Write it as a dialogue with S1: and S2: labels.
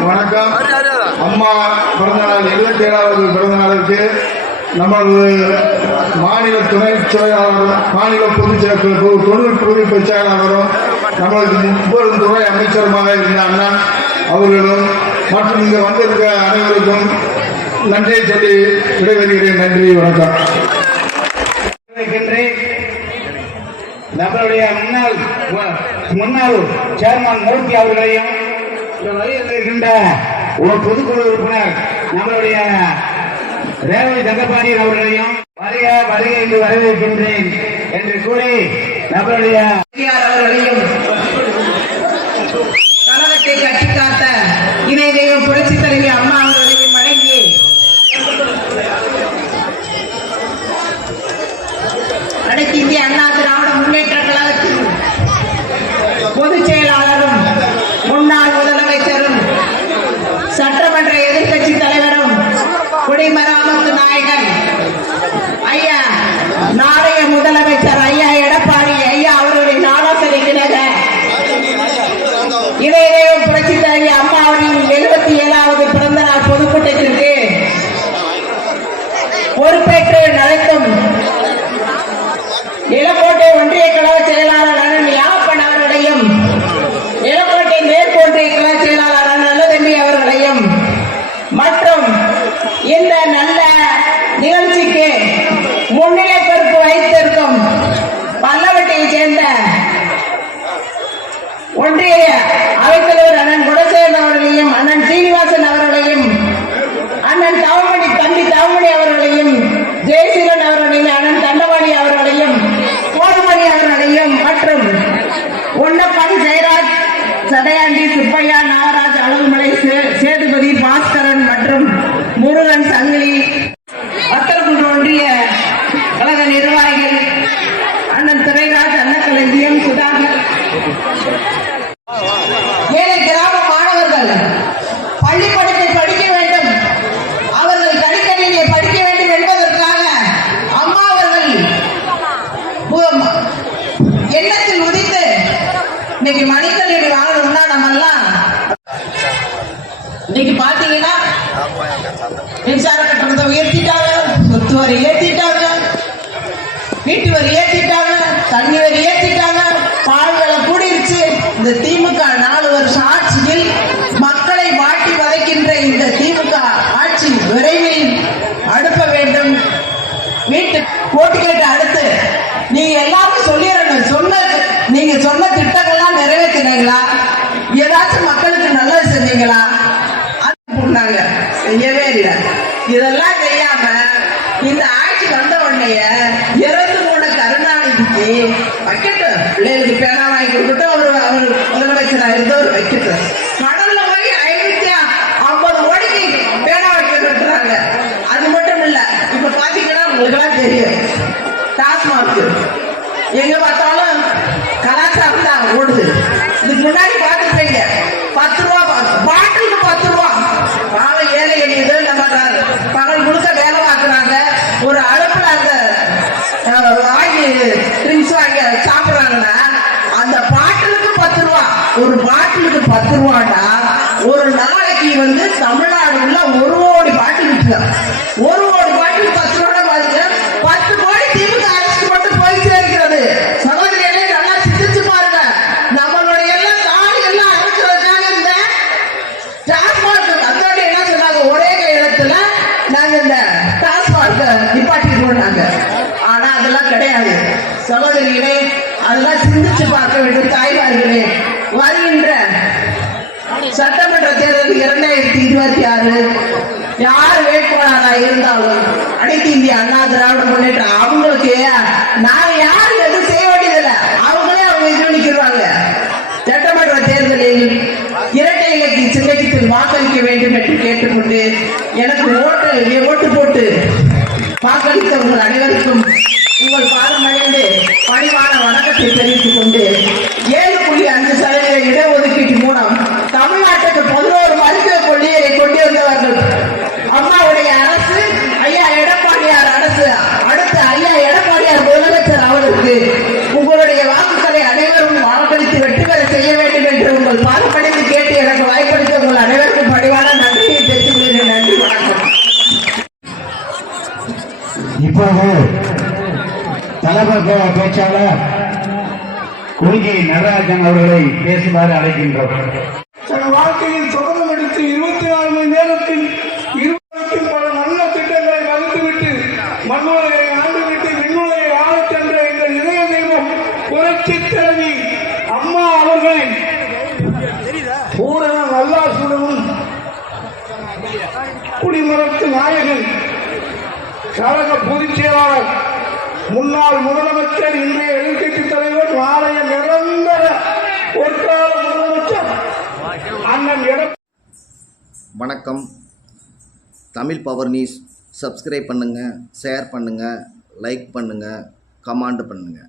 S1: வணக்கம். அம்மா பிறந்தநாள் இருபத்தி ஏழாவது பிறந்த நாளுக்கு நமது மாநில துணை செயலாளரும் மாநில பொதுச் செயலாளர் பொது- தொழில் பொதுச் செயலாளரும் நமது முப்பது துறை அமைச்சருமாக இருந்த அண்ணா அவர்களும் மற்றும் இங்கு வந்திருக்க அனைவருக்கும் நன்றியை சொல்லி விடைபெறுகிறேன். நன்றி வணக்கம்.
S2: நம்மளுடைய முன்னாள் முன்னாள் சேர்மன் மூர்த்தி அவர்களையும் இருக்கின்ற ஒரு பொதுக்குழு உறுப்பினர் நம்மளுடைய ரேவதி தங்கபாண்டியன் அவர்களையும் வருக வருக என்று வரவேற்கின்றேன் என்று கூறி நம்மளுடைய
S3: அவர்களையும் O இன்னைக்கு பாத்தீங்கன்னா மின்சார கட்டணத்தை உயர்த்திட்டாங்க சொத்து வரி ஏத்திட்டாங்க வீட்டு வரி ஏத்திட்டாங்க தண்ணி வரி ஏத்திட்டாங்க பால் விலை கூடிருச்சு. இந்த திமுக நாலு வருஷம் ஆட்சியில் மக்களை வாட்டி வதைக்கின்ற இந்த திமுக ஆட்சி விரைவில் அனுப்ப வேண்டும் வீட்டு போட்டு கேட்டு அடுத்து நீங்க எல்லாரும் சொல்லிடணும் சொன்ன நீங்க சொன்ன திட்டங்கள்லாம் நிறைவேற்றினீங்களா ஏதாச்சும் மக்களுக்கு நல்லது செஞ்சீங்களா அது பண்ணாங்க செய்யவே இல்லை இதெல்லாம் செய்யாம இந்த ஆட்சி வந்த உடனே இறந்து போன கருணாநிதிக்கு வைக்கட்டும் பிள்ளைகளுக்கு பேனா வாங்கி கொடுக்கட்டும் அவர் அவர் முதலமைச்சராக இருந்தவர் வைக்கட்டும் கடல்ல போய் ஐநூத்தி ஐம்பது கோடிக்கு பேனா வைக்க கட்டுறாங்க. அது மட்டும் இல்ல இப்ப பாத்தீங்கன்னா உங்களுக்கெல்லாம் தெரியும். டாஸ்மாக். எங்க பார்த்தா பத்து ரூபாண்டா ஒரு நாளைக்கு வந்து தமிழ்நாடுல ஒரு கோடி பாட்டு விற்கலாம் ஒரு கோடி பாட்டு பத்து ரூபா பாதிக்க பத்து கோடி திமுக அரசுக்கு மட்டும் போய் சேர்க்கிறது. சகோதரிகளே நல்லா சிந்திச்சு பாருங்க. நம்மளுடைய எல்லாம் தாலி எல்லாம் அரைச்சு இந்த டாஸ்மாக் அதோட என்ன சொன்னாங்க? ஒரே இடத்துல நாங்க இந்த டாஸ்மாக் நிப்பாட்டிடுவோம் நாங்க ஆனா அதெல்லாம் கிடையாது. சகோதரிகளே அதெல்லாம் சிந்திச்சு பார்க்க வேண்டும். தாய்மார்களே சட்டமன்ற தேர்தல் இரண்டாயிரத்தி இருபத்தி ஆறு. யார் வேட்பாளராக இருந்தாலும் அனைத்து இந்திய அண்ணா திராவிட முன்னேற்றம் அவங்களுக்கு நாங்க யாரும் எதுவும் செய்ய வேண்டியதில்லை. அவங்களே அவங்க இது பண்ணிக்கிறாங்க சட்டமன்ற தேர்தலில் இரட்டை இலக்கி சின்னத்தில் வாக்களிக்க வேண்டும் என்று கேட்டுக்கொண்டு எனக்கு ஓட்டு ஓட்டு போட்டு வாக்களித்த உங்கள் அனைவருக்கும் உங்கள் பாதம் அடைந்து பணிவான வணக்கத்தை தெரிவித்துக் கொண்டு என்று உங்கள் பாதப்படைந்து கேட்டு எனக்கு வாய்ப்பளித்த உங்கள் அனைவருக்கும் பணிவான நன்றியை தெரிவித்துக் நன்றி வணக்கம்.
S2: இப்போது தலைமை பேச்சாளர் குறுகி நடராஜன் அவர்களை பேசுமாறு அழைக்கின்றோம்.
S1: சில வாழ்க்கையில் தொடர்ந்து எடுத்து இருபத்தி நாலு மணி நேரத்தில் இருபத்தி பல நல்ல திட்டங்களை மறுத்துவிட்டு மண்ணுலகை ஆண்டுவிட்டு விண்ணுலகை ஆழச்சென்ற எங்கள் இதய தெய்வம் புரட்சித்த குடிமரத்து நாயகன் கழக பொதுச் செயலாளர் முன்னாள் முதலமைச்சர் இன்றைய எதிர்கட்சி தலைவர் நாளைய நிரந்தர பொற்கால முதலமைச்சர் அண்ணன்
S4: வணக்கம். Tamil power news. சப்ஸ்கிரைப் பண்ணுங்கள் ஷேர் பண்ணுங்கள் லைக் பண்ணுங்கள் கமாண்டு பண்ணுங்கள்